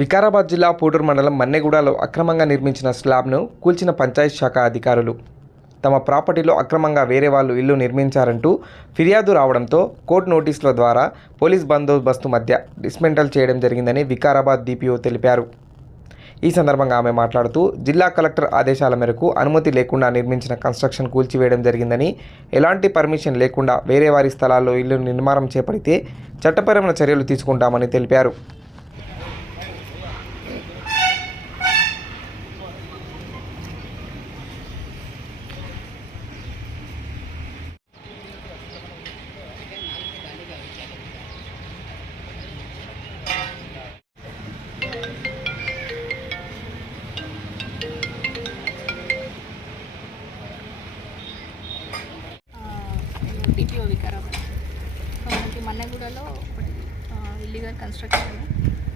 వికారాబాద్ జిల్లా పూడూరు మండలం మన్నెగూడలో అక్రమంగా నిర్మించిన స్లాబ్ను కూల్చిన పంచాయత్ శాఖ అధికారులు తమ ప్రాపర్టీలో అక్రమంగా వేరే వాళ్ళు ఇల్లు నిర్మించారంటూ ఫిర్యాదు రావడంతో కోర్టు నోటీసుల ద్వారా పోలీస్ బందోబస్తు మధ్య డిస్మెంటల్ చేయడం జరిగిందని వికారాబాద్ డిపిఓ తెలిపారు. ఈ సందర్భంగా ఆమె మాట్లాడుతూ జిల్లా కలెక్టర్ ఆదేశాల మేరకు అనుమతి లేకుండా నిర్మించిన కన్స్ట్రక్షన్ కూల్చివేయడం జరిగిందని, ఎలాంటి పర్మిషన్ లేకుండా వేరే వారి స్థలాల్లో ఇల్లు నిర్మాణం చేపడితే చట్టపరమైన చర్యలు తీసుకుంటామని తెలిపారు. డిపిఓ వికారాబాద్. మనకి మన్నెగూడలో ఒకటి ఇల్లీగల్ కన్స్ట్రక్షన్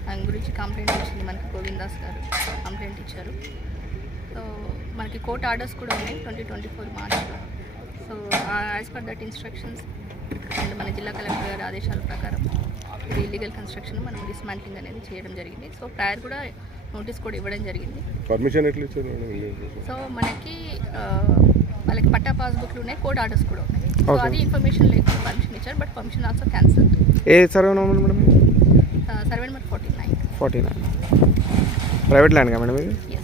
దాని గురించి కంప్లైంట్ వచ్చింది. మనకి గోవింద్ దాస్ గారు కంప్లైంట్ ఇచ్చారు. సో మనకి కోర్ట్ ఆర్డర్స్ కూడా ఉన్నాయి 2024 మార్చ్లో. So as per that instructions and మన జిల్లా కలెక్టర్ గారి ఆదేశాల ప్రకారం ఇది ఇల్లీగల్ కన్స్ట్రక్షన్ మనం డిస్మాంట్లింగ్ అనేది చేయడం జరిగింది. సో ప్రయర్ కూడా నోటీస్ కూడా ఇవ్వడం జరిగింది. పర్మిషన్ ఎట్లా ఇచ్చారు? సో మనకి వాళ్ళకి పట్టా పాస్బుక్లు ఉన్నాయి, కోర్ట్ ఆర్డర్స్ కూడా ఉన్నాయి. సో అది ఇన్ఫర్మేషన్ లేకుండా పర్మిషన్ ఇచ్చారు, but permission also cancel. A survey number madam? Survey number 49. Private land కదా మేడం ఇది?